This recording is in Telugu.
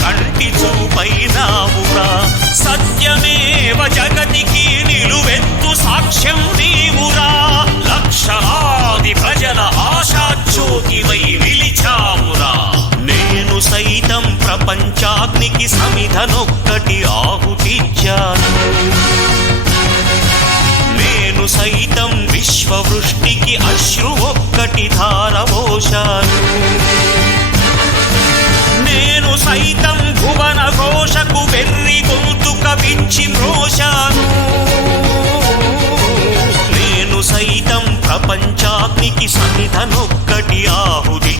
కంటి చూపైనావురా. సత్యమేవ జగతికి నిలువెత్తు సాక్ష్యం నీవురా. లక్షలాది ప్రజల ఆశాజ్యోతివై నిలిచావురా. నేను సైతం ప్రపంచాగ్నికి సమిధనొక్కటి ఆహుతిచ్చాను. నేను సైతం విశ్వవృష్టికి అశ్రు ఒక్కటి ధారపోశాను. నేను సైతం భువన ఘోషకు వెర్రి గొంతుక విచ్చి మ్రోశాను. నేను సైతం ప్రపంచాగ్నికి సమిధనొక్కటి